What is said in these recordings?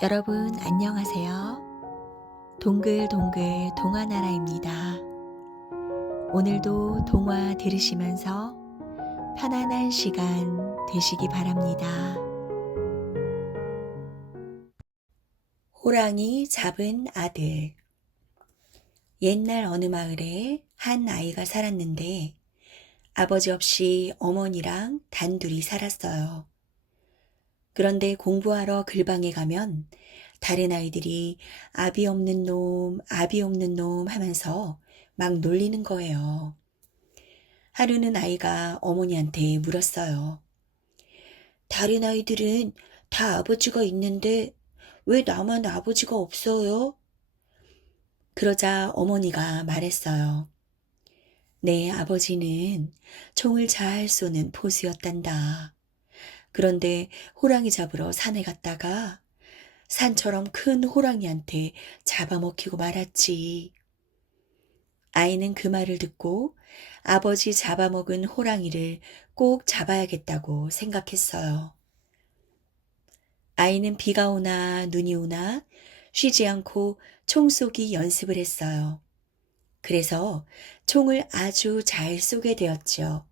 여러분 안녕하세요. 동글동글 동화나라입니다. 오늘도 동화 들으시면서 편안한 시간 되시기 바랍니다. 호랑이 잡은 아들. 옛날 어느 마을에 한 아이가 살았는데 아버지 없이 어머니랑 단둘이 살았어요. 그런데 공부하러 글방에 가면 다른 아이들이 아비 없는 놈, 아비 없는 놈 하면서 막 놀리는 거예요. 하루는 아이가 어머니한테 물었어요. 다른 아이들은 다 아버지가 있는데 왜 나만 아버지가 없어요? 그러자 어머니가 말했어요. 내 아버지는 총을 잘 쏘는 포수였단다. 그런데 호랑이 잡으러 산에 갔다가 산처럼 큰 호랑이한테 잡아먹히고 말았지. 아이는 그 말을 듣고 아버지 잡아먹은 호랑이를 꼭 잡아야겠다고 생각했어요. 아이는 비가 오나 눈이 오나 쉬지 않고 총 쏘기 연습을 했어요. 그래서 총을 아주 잘 쏘게 되었죠.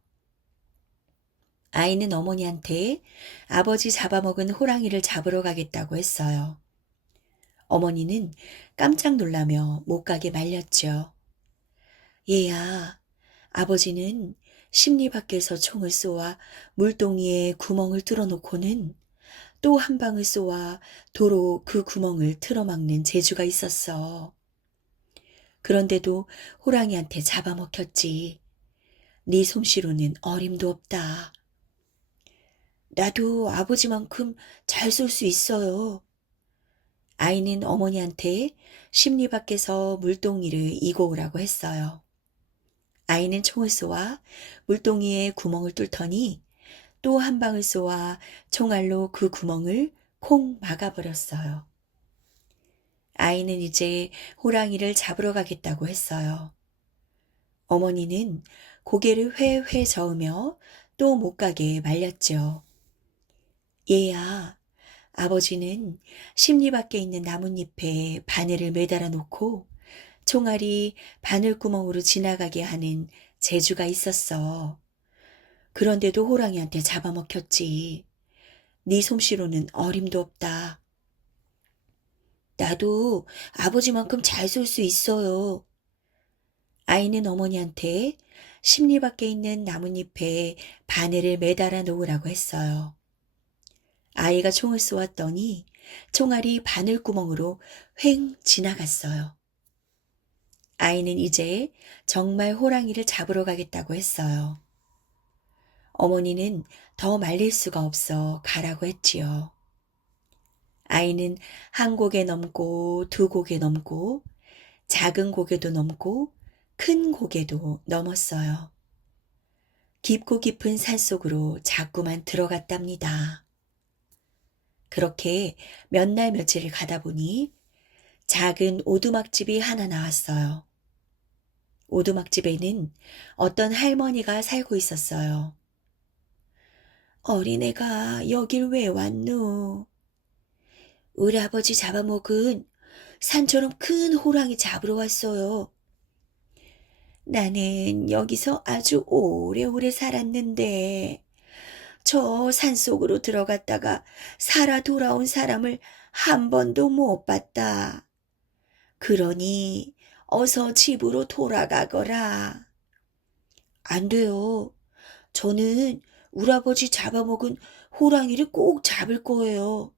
아이는 어머니한테 아버지 잡아먹은 호랑이를 잡으러 가겠다고 했어요. 어머니는 깜짝 놀라며 못 가게 말렸죠. 얘야, 아버지는 심리 밖에서 총을 쏘아 물동이에 구멍을 뚫어놓고는 또 한 방을 쏘아 도로 그 구멍을 틀어막는 재주가 있었어. 그런데도 호랑이한테 잡아먹혔지. 네 솜씨로는 어림도 없다. 나도 아버지만큼 잘 쏠 수 있어요. 아이는 어머니한테 심리 밖에서 물동이를 이고 오라고 했어요. 아이는 총을 쏘아 물동이에 구멍을 뚫더니 또 한 방을 쏘아 총알로 그 구멍을 콩 막아버렸어요. 아이는 이제 호랑이를 잡으러 가겠다고 했어요. 어머니는 고개를 회회 저으며 또 못 가게 말렸죠. 얘야, 아버지는 심리 밖에 있는 나뭇잎에 바늘을 매달아 놓고 총알이 바늘구멍으로 지나가게 하는 재주가 있었어. 그런데도 호랑이한테 잡아먹혔지. 네 솜씨로는 어림도 없다. 나도 아버지만큼 잘 쏠 수 있어요. 아이는 어머니한테 심리 밖에 있는 나뭇잎에 바늘을 매달아 놓으라고 했어요. 아이가 총을 쏘았더니 총알이 바늘구멍으로 횡 지나갔어요. 아이는 이제 정말 호랑이를 잡으러 가겠다고 했어요. 어머니는 더 말릴 수가 없어 가라고 했지요. 아이는 한 고개 넘고 두 고개 넘고 작은 고개도 넘고 큰 고개도 넘었어요. 깊고 깊은 산속으로 자꾸만 들어갔답니다. 그렇게 몇 날 며칠을 가다 보니 작은 오두막집이 하나 나왔어요. 오두막집에는 어떤 할머니가 살고 있었어요. 어린애가 여길 왜 왔노? 우리 아버지 잡아먹은 산처럼 큰 호랑이 잡으러 왔어요. 나는 여기서 아주 오래오래 살았는데 저 산속으로 들어갔다가 살아 돌아온 사람을 한 번도 못 봤다. 그러니 어서 집으로 돌아가거라. 안 돼요. 저는 우리 아버지 잡아먹은 호랑이를 꼭 잡을 거예요.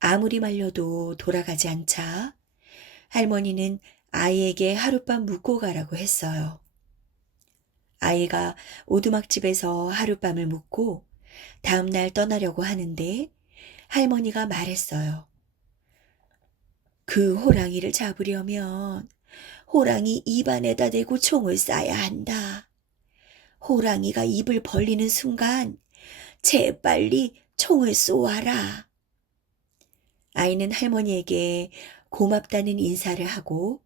아무리 말려도 돌아가지 않자 할머니는 아이에게 하룻밤 묵고 가라고 했어요. 아이가 오두막집에서 하룻밤을 묵고 다음날 떠나려고 하는데 할머니가 말했어요. 그 호랑이를 잡으려면 호랑이 입안에다 대고 총을 쏴야 한다. 호랑이가 입을 벌리는 순간 재빨리 총을 쏘아라. 아이는 할머니에게 고맙다는 인사를 하고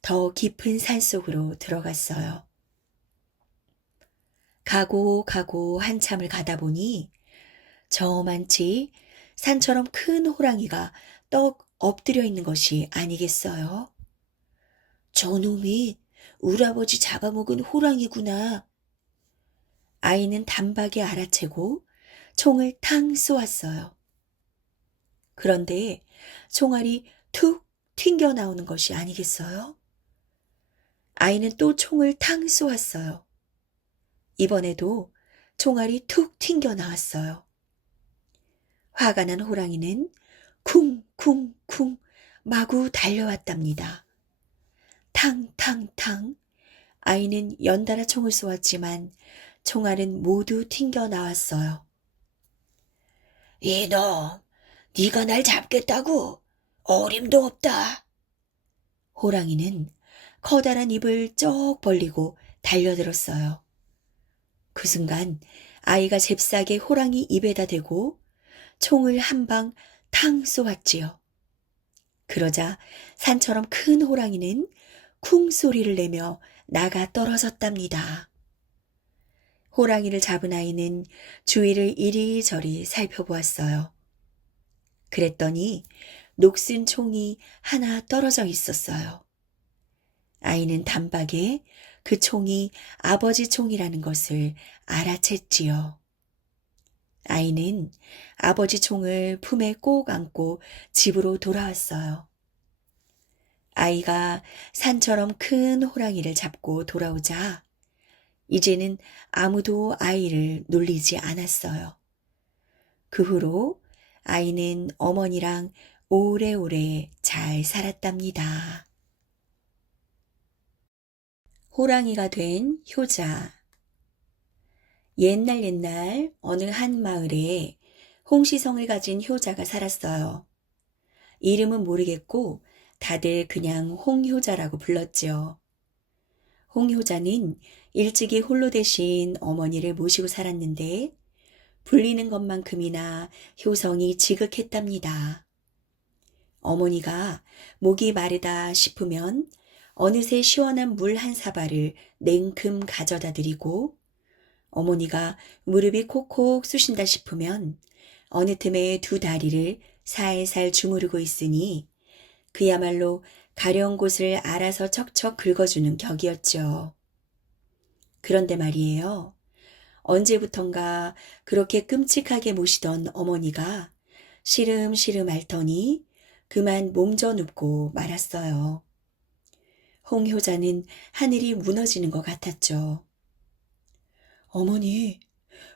더 깊은 산속으로 들어갔어요. 가고 가고 한참을 가다 보니 저만치 산처럼 큰 호랑이가 떡 엎드려 있는 것이 아니겠어요? 저놈이 우리 아버지 잡아먹은 호랑이구나. 아이는 단박에 알아채고 총을 탕 쏘았어요. 그런데 총알이 툭 튕겨 나오는 것이 아니겠어요? 아이는 또 총을 탕 쏘았어요. 이번에도 총알이 툭 튕겨 나왔어요. 화가 난 호랑이는 쿵쿵쿵 마구 달려왔답니다. 탕탕탕. 아이는 연달아 총을 쏘았지만 총알은 모두 튕겨 나왔어요. 이놈, 네가 날 잡겠다고? 어림도 없다. 호랑이는 커다란 입을 쩍 벌리고 달려들었어요. 그 순간 아이가 잽싸게 호랑이 입에다 대고 총을 한 방 탕 쏘았지요. 그러자 산처럼 큰 호랑이는 쿵 소리를 내며 나가 떨어졌답니다. 호랑이를 잡은 아이는 주위를 이리저리 살펴보았어요. 그랬더니 녹슨 총이 하나 떨어져 있었어요. 아이는 단박에 그 총이 아버지 총이라는 것을 알아챘지요. 아이는 아버지 총을 품에 꼭 안고 집으로 돌아왔어요. 아이가 산처럼 큰 호랑이를 잡고 돌아오자 이제는 아무도 아이를 놀리지 않았어요. 그 후로 아이는 어머니랑 오래오래 잘 살았답니다. 호랑이가 된 효자. 옛날 어느 한 마을에 홍시성을 가진 효자가 살았어요. 이름은 모르겠고 다들 그냥 홍효자라고 불렀지요. 홍효자는 일찍이 홀로 되신 어머니를 모시고 살았는데 불리는 것만큼이나 효성이 지극했답니다. 어머니가 목이 마르다 싶으면 어느새 시원한 물 한 사발을 냉큼 가져다 드리고 어머니가 무릎이 콕콕 쑤신다 싶으면 어느 틈에 두 다리를 살살 주무르고 있으니 그야말로 가려운 곳을 알아서 척척 긁어주는 격이었죠. 그런데 말이에요. 언제부턴가 그렇게 끔찍하게 모시던 어머니가 시름시름 앓더니 그만 몸져 눕고 말았어요. 홍효자는 하늘이 무너지는 것 같았죠. 어머니,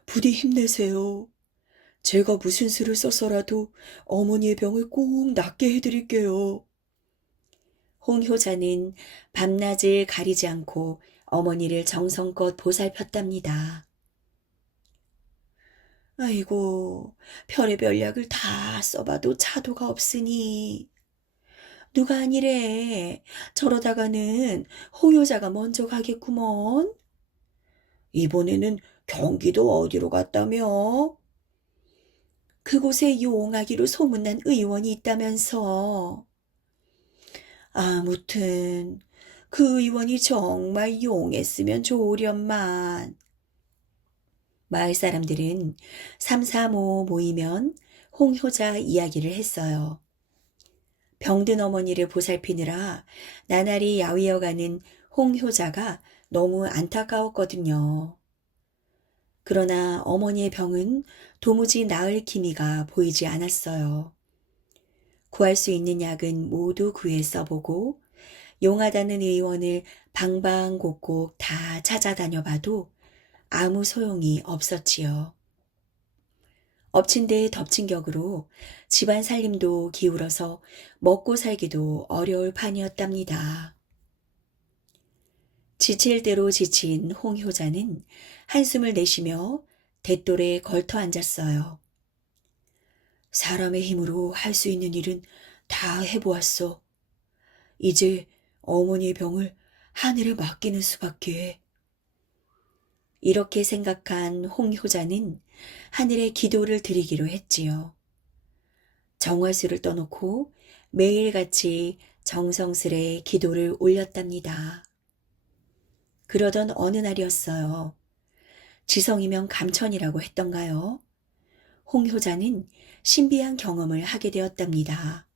부디 힘내세요. 제가 무슨 수를 써서라도 어머니의 병을 꼭 낫게 해드릴게요. 홍효자는 밤낮을 가리지 않고 어머니를 정성껏 보살폈답니다. 아이고, 별의별 약을 다 써봐도 차도가 없으니 누가 아니래. 저러다가는 홍효자가 먼저 가겠구먼. 이번에는 경기도 어디로 갔다며? 그곳에 용하기로 소문난 의원이 있다면서. 아무튼 그 의원이 정말 용했으면 좋으련만. 마을 사람들은 삼삼오오 모이면 홍효자 이야기를 했어요. 병든 어머니를 보살피느라 나날이 야위어가는 홍효자가 너무 안타까웠거든요. 그러나 어머니의 병은 도무지 나을 기미가 보이지 않았어요. 구할 수 있는 약은 모두 구해 써보고 용하다는 의원을 방방곡곡 다 찾아다녀 봐도 아무 소용이 없었지요. 엎친 데에 덮친 격으로 집안 살림도 기울어서 먹고 살기도 어려울 판이었답니다. 지칠 대로 지친 홍효자는 한숨을 내쉬며 댓돌에 걸터 앉았어요. 사람의 힘으로 할 수 있는 일은 다 해보았어. 이제 어머니의 병을 하늘에 맡기는 수밖에. 이렇게 생각한 홍효자는 하늘에 기도를 드리기로 했지요. 정화수를 떠놓고 매일같이 정성스레 기도를 올렸답니다. 그러던 어느 날이었어요. 지성이면 감천이라고 했던가요? 홍효자는 신비한 경험을 하게 되었답니다.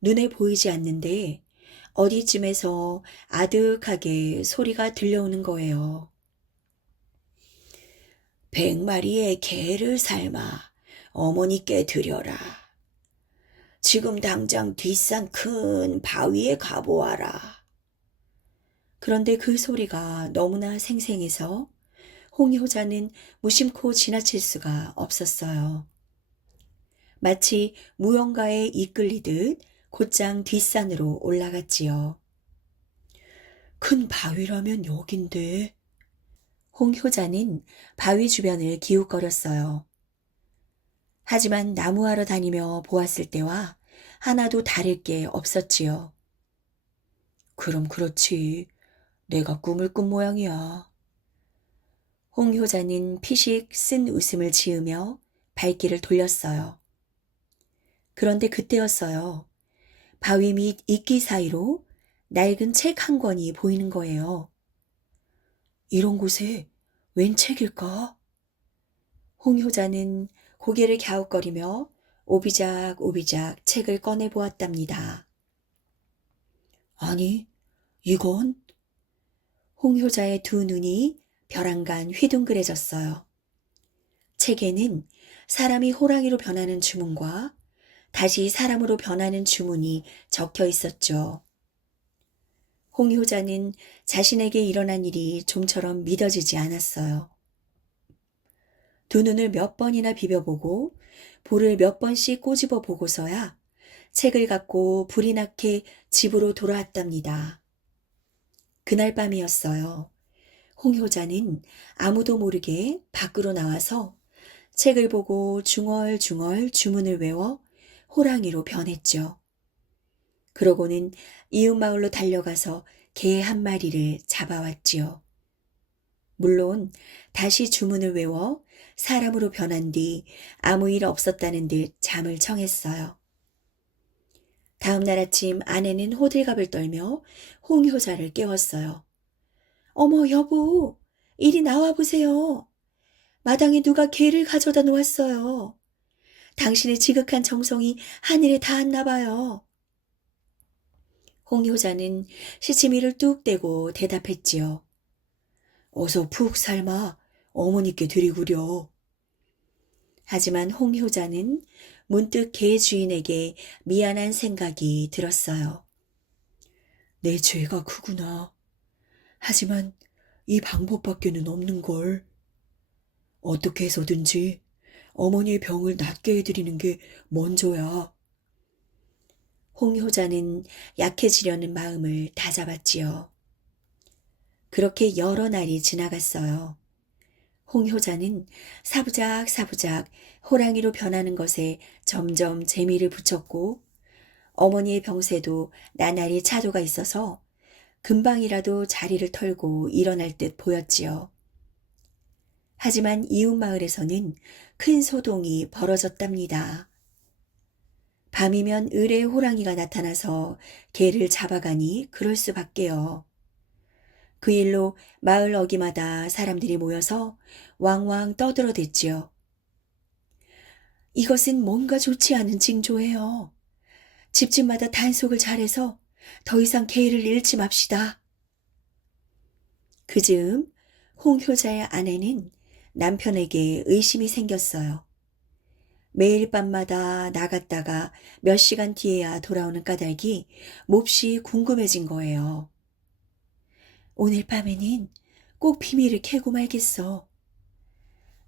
눈에 보이지 않는데 어디쯤에서 아득하게 소리가 들려오는 거예요. 100마리의 개를 삶아 어머니께 드려라. 지금 당장 뒷산 큰 바위에 가보아라. 그런데 그 소리가 너무나 생생해서 홍효자는 무심코 지나칠 수가 없었어요. 마치 무언가에 이끌리듯 곧장 뒷산으로 올라갔지요. 큰 바위라면 여긴데. 홍효자는 바위 주변을 기웃거렸어요. 하지만 나무하러 다니며 보았을 때와 하나도 다를 게 없었지요. 그럼 그렇지. 내가 꿈을 꾼 모양이야. 홍효자는 피식 쓴 웃음을 지으며 발길을 돌렸어요. 그런데 그때였어요. 바위 밑 이끼 사이로 낡은 책 한 권이 보이는 거예요. 이런 곳에 웬 책일까? 홍효자는 고개를 갸웃거리며 오비작오비작 책을 꺼내 보았답니다. 아니, 이건? 홍효자의 두 눈이 벼랑간 휘둥그레졌어요. 책에는 사람이 호랑이로 변하는 주문과 다시 사람으로 변하는 주문이 적혀 있었죠. 홍효자는 자신에게 일어난 일이 좀처럼 믿어지지 않았어요. 두 눈을 몇 번이나 비벼보고 볼을 몇 번씩 꼬집어 보고서야 책을 갖고 불이 나게 집으로 돌아왔답니다. 그날 밤이었어요. 홍효자는 아무도 모르게 밖으로 나와서 책을 보고 중얼중얼 주문을 외워 호랑이로 변했죠. 그러고는 이웃마을로 달려가서 개 한 마리를 잡아왔지요. 물론 다시 주문을 외워 사람으로 변한 뒤 아무 일 없었다는 듯 잠을 청했어요. 다음 날 아침 아내는 호들갑을 떨며 홍효자를 깨웠어요. 어머 여보, 이리 나와보세요. 마당에 누가 개를 가져다 놓았어요. 당신의 지극한 정성이 하늘에 닿았나 봐요. 홍효자는 시치미를 뚝 떼고 대답했지요. 어서 푹 삶아 어머니께 드리구려. 하지만 홍효자는 문득 개 주인에게 미안한 생각이 들었어요. 내 죄가 크구나. 하지만 이 방법밖에는 없는걸. 어떻게 해서든지 어머니의 병을 낫게 해드리는 게 먼저야. 홍효자는 약해지려는 마음을 다잡았지요. 그렇게 여러 날이 지나갔어요. 홍효자는 사부작 사부작 호랑이로 변하는 것에 점점 재미를 붙였고 어머니의 병세도 나날이 차도가 있어서 금방이라도 자리를 털고 일어날 듯 보였지요. 하지만 이웃 마을에서는 큰 소동이 벌어졌답니다. 밤이면 을의 호랑이가 나타나서 개를 잡아가니 그럴 수밖에요. 그 일로 마을 어귀마다 사람들이 모여서 왕왕 떠들어댔지요. 이것은 뭔가 좋지 않은 징조예요. 집집마다 단속을 잘해서 더 이상 개를 잃지 맙시다. 그즈음 홍효자의 아내는 남편에게 의심이 생겼어요. 매일 밤마다 나갔다가 몇 시간 뒤에야 돌아오는 까닭이 몹시 궁금해진 거예요. 오늘 밤에는 꼭 비밀을 캐고 말겠어.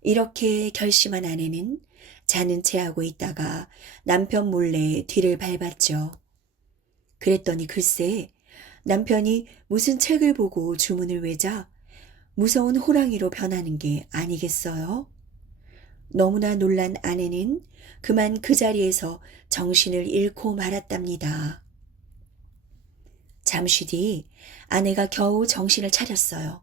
이렇게 결심한 아내는 자는 체하고 있다가 남편 몰래 뒤를 밟았죠. 그랬더니 글쎄 남편이 무슨 책을 보고 주문을 외자 무서운 호랑이로 변하는 게 아니겠어요? 너무나 놀란 아내는 그만 그 자리에서 정신을 잃고 말았답니다. 잠시 뒤 아내가 겨우 정신을 차렸어요.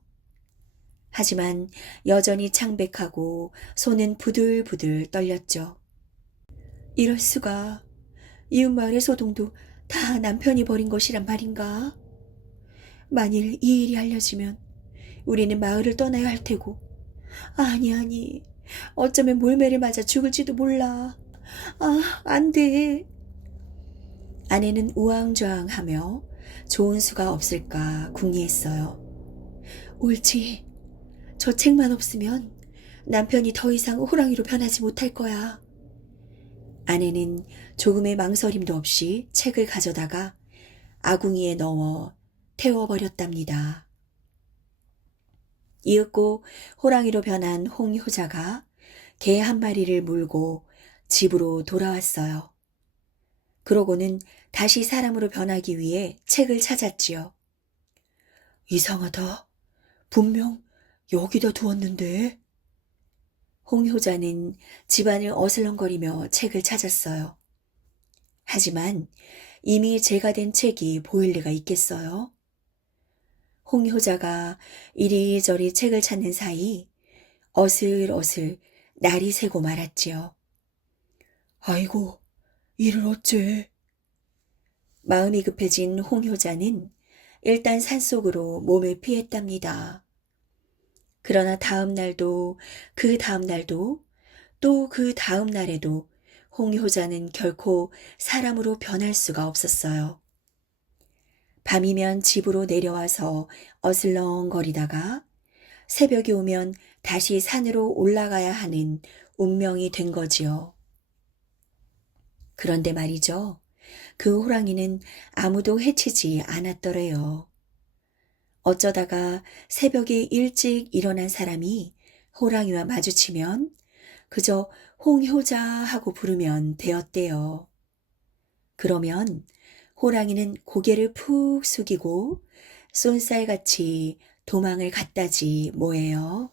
하지만 여전히 창백하고 손은 부들부들 떨렸죠. 이럴 수가. 이웃마을의 소동도 다 남편이 벌인 것이란 말인가? 만일 이 일이 알려지면 우리는 마을을 떠나야 할 테고. 아니, 어쩌면 몰매를 맞아 죽을지도 몰라. 아, 안 돼. 아내는 우왕좌왕하며 좋은 수가 없을까 궁리했어요. 옳지. 저 책만 없으면 남편이 더 이상 호랑이로 변하지 못할 거야. 아내는 조금의 망설임도 없이 책을 가져다가 아궁이에 넣어 태워버렸답니다. 이윽고 호랑이로 변한 홍효자가 개 한 마리를 물고 집으로 돌아왔어요. 그러고는 다시 사람으로 변하기 위해 책을 찾았지요. 이상하다. 분명 여기다 두었는데. 홍효자는 집안을 어슬렁거리며 책을 찾았어요. 하지만 이미 제가 된 책이 보일 리가 있겠어요? 홍효자가 이리저리 책을 찾는 사이 어슬어슬 날이 새고 말았지요. 아이고, 이를 어째. 마음이 급해진 홍효자는 일단 산속으로 몸을 피했답니다. 그러나 다음 날도 그 다음 날도 또 그 다음 날에도 홍효자는 결코 사람으로 변할 수가 없었어요. 밤이면 집으로 내려와서 어슬렁거리다가 새벽이 오면 다시 산으로 올라가야 하는 운명이 된 거지요. 그런데 말이죠. 그 호랑이는 아무도 해치지 않았더래요. 어쩌다가 새벽에 일찍 일어난 사람이 호랑이와 마주치면 그저 홍효자 하고 부르면 되었대요. 그러면 호랑이는 고개를 푹 숙이고 쏜살같이 도망을 갔다지 뭐예요.